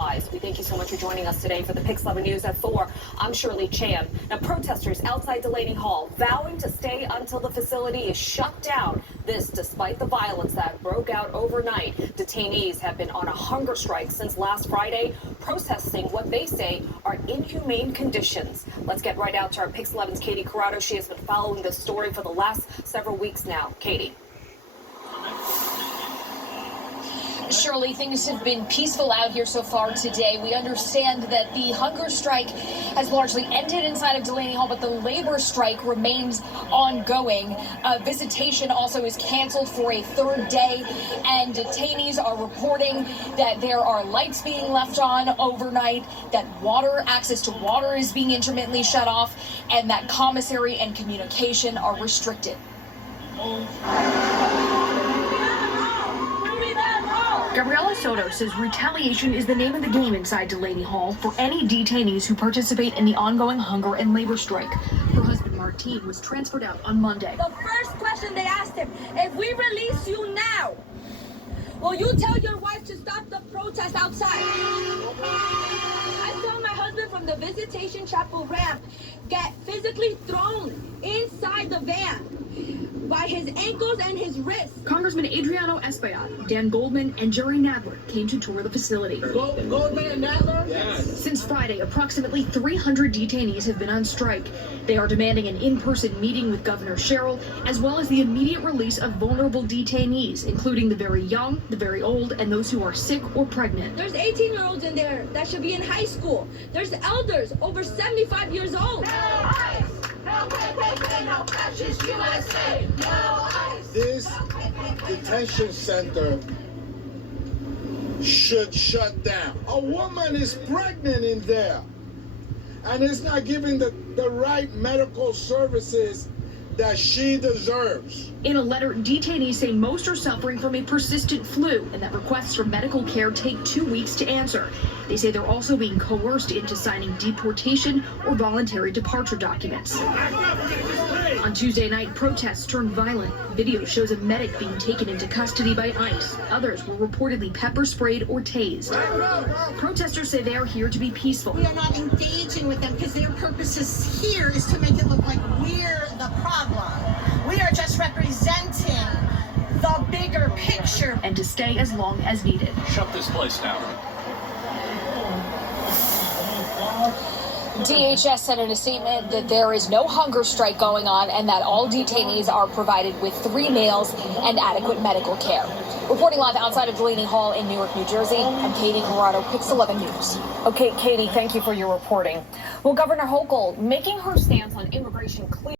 We thank you so much for joining us today for the Pix 11 News at 4. I'm Shirley Chan. Now, protesters outside Delaney Hall vowing to stay until the facility is shut down. This despite the violence that broke out overnight. Detainees have been on a hunger strike since last Friday, protesting what they say are inhumane conditions. Let's get right out to our Pix 11's Katie Corrado. She has been following this story for the last several weeks now. Katie. Shirley, things have been peaceful out here so far today. We understand that the hunger strike has largely ended inside of Delaney Hall, but the labor strike remains ongoing. Visitation also is canceled for a third day, and detainees are reporting that there are lights being left on overnight, that access to water is being intermittently shut off, and that commissary and communication are restricted. Gabriela Soto says retaliation is the name of the game inside Delaney Hall for any detainees who participate in the ongoing hunger and labor strike. Her husband Martin was transferred out on Monday. The first question they asked him, if we release you now, will you tell your wife to stop the protest outside? I saw my husband from the Visitation Chapel ramp get physically thrown inside the van by his ankles and his wrists. Congressman Adriano Espaillat, Dan Goldman, and Jerry Nadler came to tour the facility. Goldman and Nadler? Yes. Since Friday, approximately 300 detainees have been on strike. They are demanding an in-person meeting with Governor Sherrill, as well as the immediate release of vulnerable detainees, including the very young, the very old, and those who are sick or pregnant. There's 18-year-olds in there that should be in high school. There's elders over 75 years old. No ICE! No KKK, no fascist USA! No ICE! This detention center should shut down. A woman is pregnant in there, and it's not giving the right medical services that she deserves. In a letter, detainees say most are suffering from a persistent flu and that requests for medical care take 2 weeks to answer. They say they're also being coerced into signing deportation or voluntary departure documents. On Tuesday night, protests turned violent. Video shows a medic being taken into custody by ICE. Others were reportedly pepper sprayed or tased. Protesters say they are here to be peaceful. We are not engaging with them because their purpose here is to make it look like we're the problem. We are just representing the bigger picture. And to stay as long as needed. Shut this place down. DHS said in a statement that there is no hunger strike going on and that all detainees are provided with 3 meals and adequate medical care. Reporting live outside of Delaney Hall in Newark, New Jersey, I'm Katie Corrado, Pix 11 News. Okay, Katie, thank you for your reporting. Well, Governor Hochul making her stance on immigration clear.